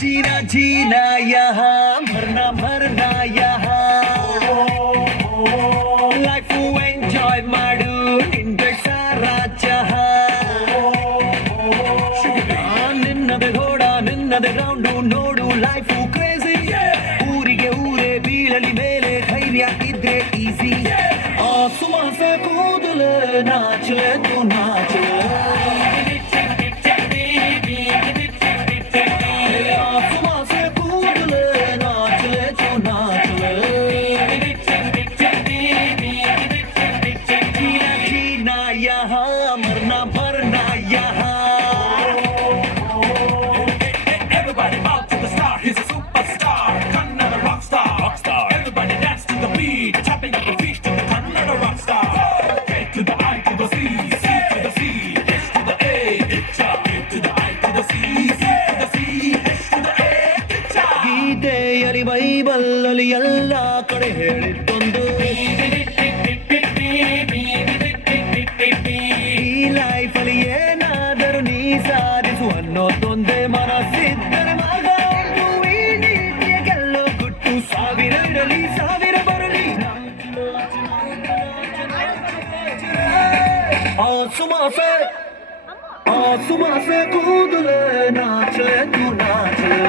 जीना जीना यहाँ मरना मरना यहाँ लाइफ ಎಂಜಾಯ್ ಮಾಡು ನಿಂದೆ ಸಾರಾ ಚಹಾ ನಿನ್ನದೆ ಘೋಡ ನಿನ್ನದೆ ರೌಂಡು ನೋಡು ಲೈಫು ಕ್ರೇಜಿ ಊರಿಗೆ ಊರೇ ಬೀಳಲಿ ಮೇಲೆ ಧೈರ್ಯ ಇದ್ರೆ ಈಸಿ ಸುಮಾಸ ಕೂದಲು ನಾಚಲೆ ತು ನಾಚಲೆ मरना मरना Everybody bow to the star, he's a superstar. Kannada rockstar, rockstar. Everybody dance to the beat, tapping up the feet to the Kannada rockstar. K to the I to the C, C to the C, H to the A, H to the I to the C, C to the C, H to the A, H. ಗೀತೆಯಲ್ಲಿ ಬೈಬಲ್ಲಲ್ಲಿ ಎಲ್ಲ ಕಡೆ ಹೇಳಿದ್ದೊಂದು ಲೈಫಲ್ಲಿ ಏನಾದರೂ ನೀ ಸಾಧಿಸು ಅನ್ನೋದೊಂದೇ ಮನಸ್ಸಿದ್ದರೆ ಮಗ ಈ ನೀತಿಯ ಗೆಲ್ಲೋ ಗುಟ್ಟು ಸಾವಿರ ಇರಲಿ ಸಾವಿರ ಬರಲಿ ಸುಮಾಸೆ ಕೂದಲು ನಾಚಲೆ ತು ನಾಚಲೆ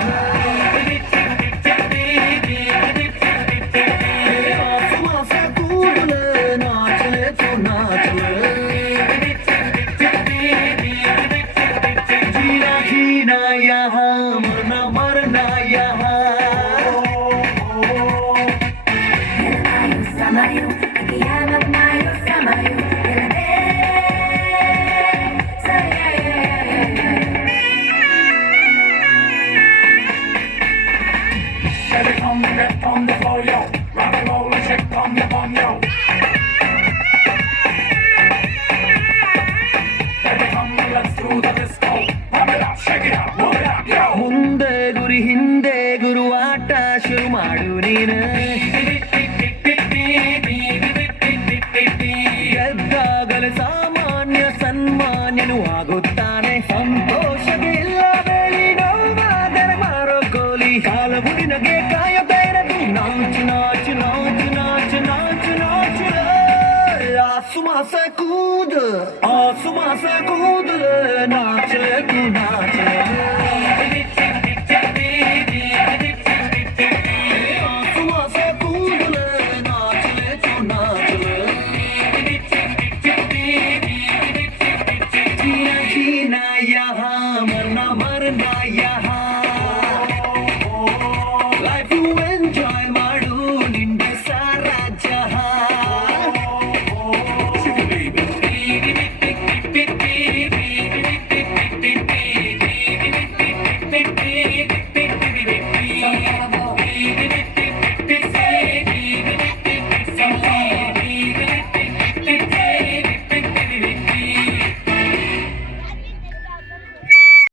मरना मरना यहाँ Samayu, kiamat mayu, samayu, Baby, come get on the floor, yo. Rock and roll and shake on the bun, yo. Baby, come let's do the disco. Pump it up, shake it up, move it up, yo. ಮುಂದೆ ಗುರಿ ಹಿಂದೆ ಗುರು ಆಟ ಶುರು ಮಾಡು ನೀನು ಗೆದ್ದಾಗಲೇ ಸಾಮಾನ್ಯ ಸನ್ಮಾನ್ಯನು ಆಗುತ್ತಾನೆ ಸಂತೋಷಕ್ಕೆ ಇಲ್ಲ ಬೇಲಿ ನೋವಾದರೆ ಮಾರೋ ಗೋಲಿ ಕಾಲವು ನಿನಗೆ ಕಾಯಬೇರದು ನಾಚು ನಾಚು ನಾಚು ನಾಚು ನಾಚು ನಾಚು ಸುಮಾಸ ಕೂದಲು ನಾಚಲೆ ತು ನಾಚಲೆ यहाँ मरना मरना यहाँ